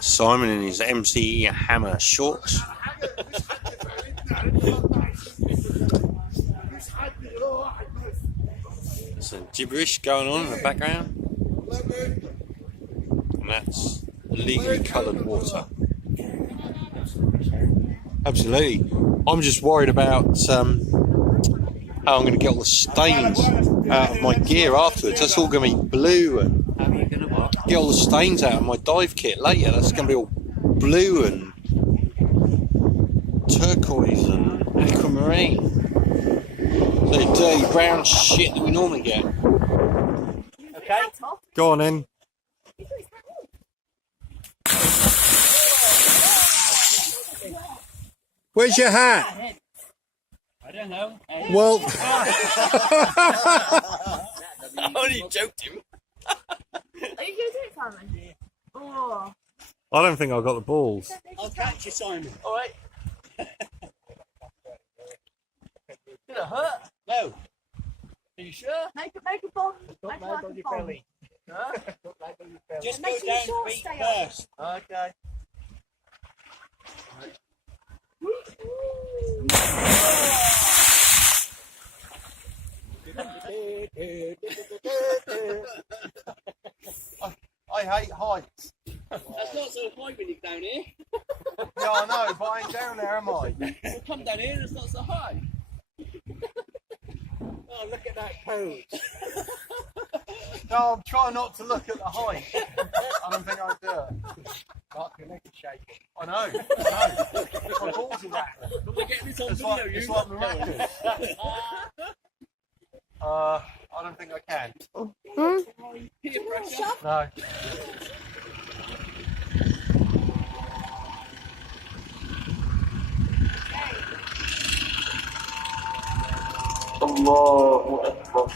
Simon in his MC Hammer shorts. Some gibberish going on in the background, and that's illegally coloured water. Absolutely. I'm just worried about how I'm going to get all the stains out of my gear afterwards. That's all going to be blue, and get all the stains out of my dive kit later. That's going to be all blue and turquoise and aquamarine. So dirty brown shit that we normally get. Okay. Go on then. Where's your hat? I don't know. Well, I only joked him. Are you going to do it, Simon? Yeah. Oh. I don't think I've got the balls. I'll catch you, Simon. All right. Did it hurt? No. Are you sure? Make a bomb. Make like a bomb. Huh? Just go Make down sure feet stay first. Okay. I hate heights. That's not so high when you're down here. Yeah, I know, but I ain't down there, am I? Well, come down here and it's not so high. Oh, look at that pose. No, I'm trying not to look at the height. I don't think I'd do it. Mark, your leg is shaking. I know. My balls are rattling. But we're getting this on It's video. like, it's like miraculous. I don't think I can. Peer pressure. No. الله أكبر